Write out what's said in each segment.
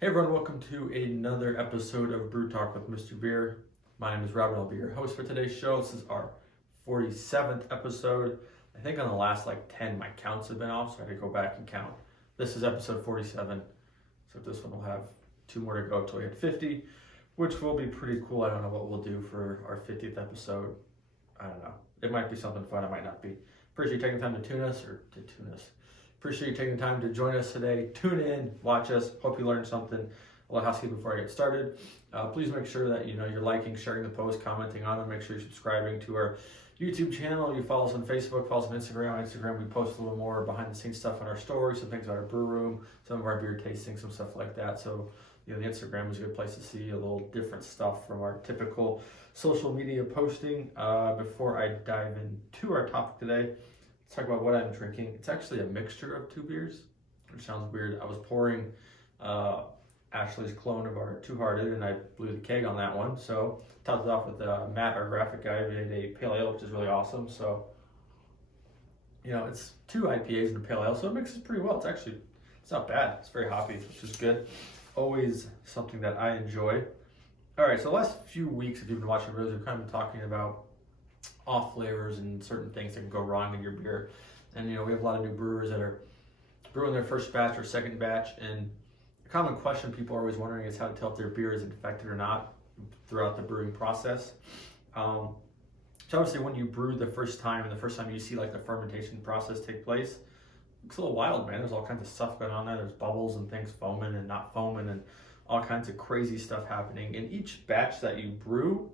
Hey everyone, welcome to another episode of Brew Talk with Mr.Beer. My name is Rob and I'll be your host for today's show. This is our 47th episode. I think on the last 10 my counts have been off, so I had to go back and count. This is episode 47, so this one will have 2 more to go till we hit 50, which will be pretty cool. I don't know what we'll do for our 50th episode. I don't know. It might be something fun, it might not be. Appreciate you taking the time to tune us. Appreciate you taking the time to join us today. Tune in, watch us. Hope you learned something. A little housekeeping before I get started. Please make sure that you're liking, sharing the post, commenting on them. Make sure you're subscribing to our YouTube channel. You follow us on Facebook, follow us on Instagram. On Instagram, we post a little more behind the scenes stuff on our stories, some things about our brew room, some of our beer tasting, some stuff like that. So, the Instagram is a good place to see a little different stuff from our typical social media posting. Before I dive into our topic today, let's talk about what I'm drinking. It's actually a mixture of 2 beers, which sounds weird. I was pouring Ashley's clone of our Two Hearted, and I blew the keg on that one. So topped it off with Matt, our graphic guy, made a pale ale, which is really awesome. So it's 2 IPAs and a pale ale, so it mixes pretty well. It's not bad. It's very hoppy, which is good. Always something that I enjoy. All right, so the last few weeks, if you've been watching videos, we've kind of been talking about off flavors and certain things that can go wrong in your beer. And we have a lot of new brewers that are brewing their first batch or second batch, and a common question people are always wondering is how to tell if their beer is infected or not throughout the brewing process. So obviously when you brew the first time and the first time you see the fermentation process take place, it looks a little wild, man. There's all kinds of stuff going on there. There's bubbles and things foaming and not foaming and all kinds of crazy stuff happening. And each batch that you brew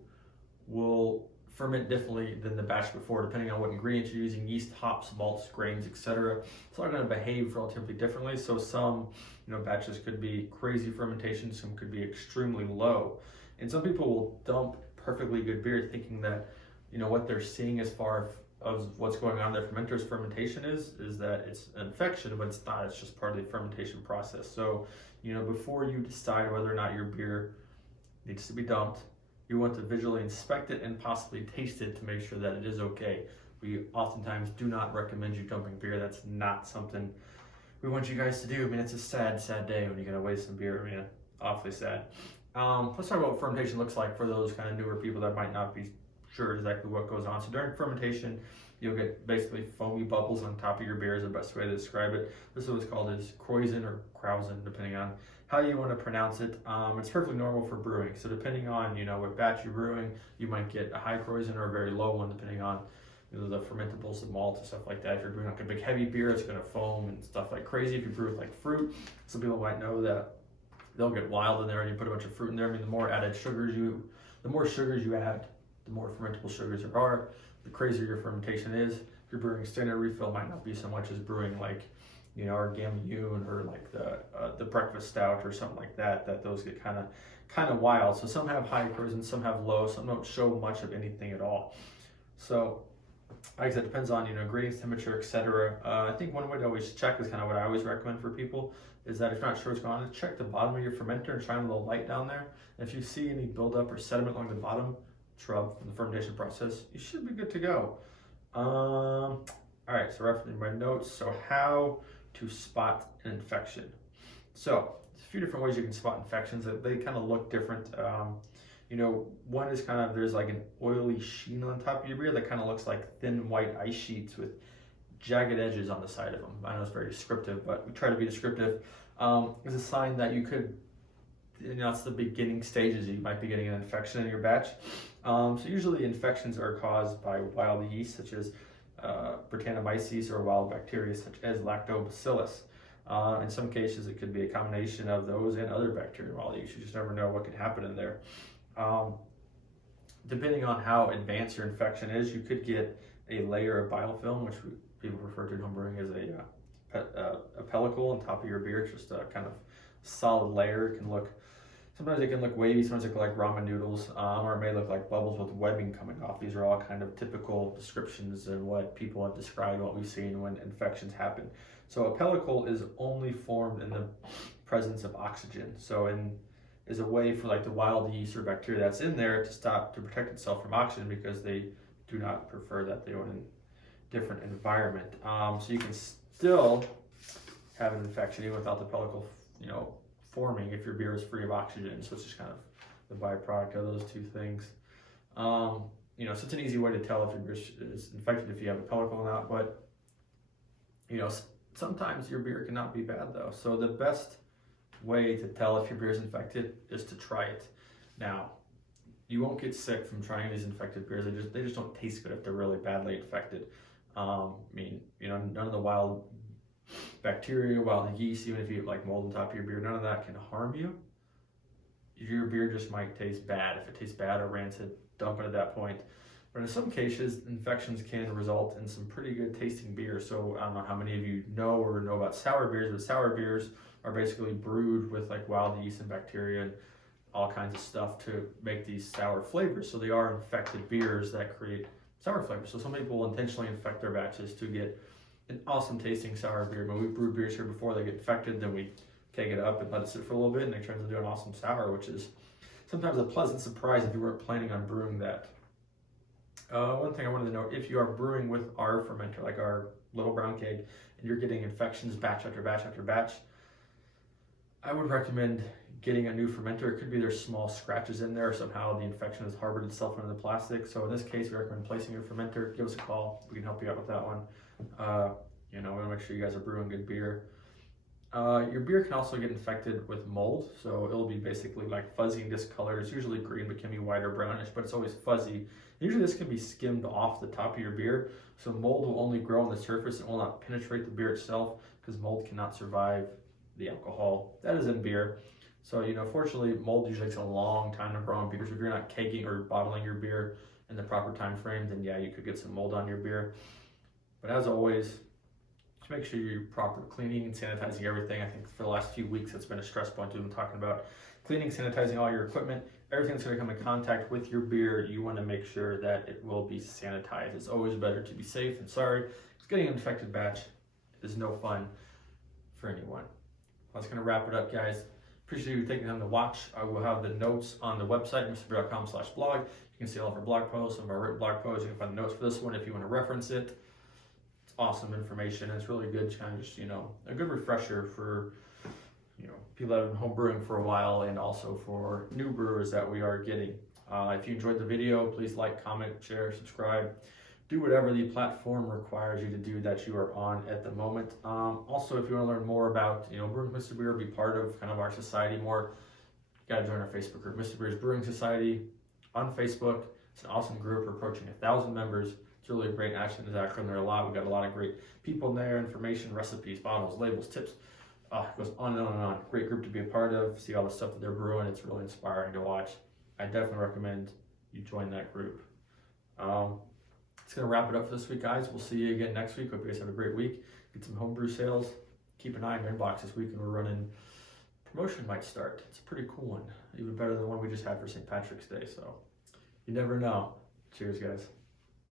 will ferment differently than the batch before, depending on what ingredients you're using: yeast, hops, malts, grains, etc. It's all going to behave relatively differently. So some, batches could be crazy fermentation, some could be extremely low, and some people will dump perfectly good beer thinking that, what they're seeing as far as what's going on in their fermenter's fermentation is that it's an infection, but it's not. It's just part of the fermentation process. So, before you decide whether or not your beer needs to be dumped, you want to visually inspect it and possibly taste it to make sure that it is okay. We oftentimes do not recommend you dumping beer. That's not something we want you guys to do. I mean, it's a sad, sad day when you gotta waste some beer. I mean, awfully sad. Let's talk about what fermentation looks like for those kind of newer people that might not be sure exactly what goes on. So during fermentation, you'll get basically foamy bubbles on top of your beer is the best way to describe it. This is what's called as Kreuzen or Krausen, depending on how you want to pronounce it. It's perfectly normal for brewing. So depending on, what batch you're brewing, you might get a high Kreuzen or a very low one, depending on the fermentables, the malt, and stuff like that. If you're brewing a big heavy beer, it's going to foam and stuff like crazy. If you brew with fruit, some people might know that they'll get wild in there and you put a bunch of fruit in there. I mean, the more sugars you add, the more fermentable sugars there are, the crazier your fermentation is. If you're brewing standard refill, might not be so much as brewing our Gamma-Yune or the breakfast stout or something like that. That those get kind of wild. So some have high Kreuzen, some have low, some don't show much of anything at all. So like I said, it depends on ingredients, temperature, etc. I think one way to always check is kind of what I always recommend for people is that if you're not sure what's going on, check the bottom of your fermenter and shine a little light down there. And if you see any buildup or sediment along the bottom, shrub from the fermentation process, you should be good to go. All right, so referencing my notes. So how to spot an infection. So there's a few different ways you can spot infections. They kind of look different. One is there's an oily sheen on top of your beer that kind of looks like thin white ice sheets with jagged edges on the side of them. I know it's very descriptive, but we try to be descriptive. It's a sign that you could, it's the beginning stages. You might be getting an infection in your batch. So usually infections are caused by wild yeast, such as Brettanomyces, or wild bacteria such as Lactobacillus. In some cases, it could be a combination of those and other bacterial wild yeast. You just never know what can happen in there. Depending on how advanced your infection is, you could get a layer of biofilm, which people refer to in homebrewing as a pellicle on top of your beer. It's just a kind of solid layer. Sometimes it can look wavy, sometimes it can look like ramen noodles, or it may look like bubbles with webbing coming off. These are all kind of typical descriptions and what people have described, what we've seen when infections happen. So a pellicle is only formed in the presence of oxygen. So is a way for the wild yeast or bacteria that's in there to protect itself from oxygen, because they do not prefer that. They want a different environment. So you can still have an infection even without the pellicle, forming if your beer is free of oxygen. So it's just kind of the byproduct of those two things. You know, so it's an easy way to tell if your beer is infected if you have a pellicle or not. But, you know, sometimes your beer cannot be bad though. So the best way to tell if your beer is infected is to try it. Now, you won't get sick from trying these infected beers. They just don't taste good if they're really badly infected. I mean, you know, none of the wild bacteria, wild yeast, even if you have like mold on top of your beer, none of that can harm you. Your beer just might taste bad. If it tastes bad or rancid, dump it at that point. But in some cases, infections can result in some pretty good tasting beer. So I don't know how many of you know or know about sour beers, but sour beers are basically brewed with like wild yeast and bacteria and all kinds of stuff to make these sour flavors. So they are infected beers that create sour flavors. So some people will intentionally infect their batches to get an awesome tasting sour beer. When we brew beers here before they get infected, then we take it up and let it sit for a little bit, and it turns into an awesome sour, which is sometimes a pleasant surprise if you weren't planning on brewing that. One thing I wanted to note, if you are brewing with our fermenter, like our little brown keg, and you're getting infections batch after batch after batch, I would recommend getting a new fermenter. It could be there's small scratches in there, or somehow the infection has harbored itself into the plastic. So in this case, we recommend placing your fermenter. Give us a call. We can help you out with that one. You know, we want to make sure you guys are brewing good beer. Your beer can also get infected with mold, so it'll be basically like fuzzy and discolored. It's usually green, but can be white or brownish, but it's always fuzzy. Usually this can be skimmed off the top of your beer, so mold will only grow on the surface and will not penetrate the beer itself, because mold cannot survive the alcohol that is in beer. So, you know, fortunately, mold usually takes a long time to grow on beers. If you're not kegging or bottling your beer in the proper time frame, then yeah, you could get some mold on your beer. But as always, just make sure you're properly cleaning and sanitizing everything. I think for the last few weeks, it's been a stress point we've been talking about. Cleaning, sanitizing all your equipment, everything that's going to come in contact with your beer, you want to make sure that it will be sanitized. It's always better to be safe than sorry, because getting an infected batch is no fun for anyone. That's going to wrap it up, guys. Appreciate you taking time to watch. I will have the notes on the website, mrbeer.com/blog. You can see all of our blog posts, some of our written blog posts. You can find the notes for this one if you want to reference it. It's awesome information. It's really good, kind of just, you know, a good refresher for, you know, people that have been home brewing for a while, and also for new brewers that we are getting. If you enjoyed the video, please like, comment, share, subscribe. Do whatever the platform requires you to do that you are on at the moment. Also, if you want to learn more about, you know, brewing Mr.Beer, be part of kind of our society more, you got to join our Facebook group, Mr.Beer's Brewing Society on Facebook. It's an awesome group. We're approaching 1,000 members. It's really a great action. There's actually there a lot. We've got a lot of great people in there, information, recipes, bottles, labels, tips. It goes on and on and on. Great group to be a part of. See all the stuff that they're brewing. It's really inspiring to watch. I definitely recommend you join that group. It's going to wrap it up for this week, guys. We'll see you again next week. Hope you guys have a great week. Get some homebrew sales. Keep an eye on your inbox this week, and we're running, promotion might start. It's a pretty cool one. Even better than the one we just had for St. Patrick's Day. So you never know. Cheers, guys.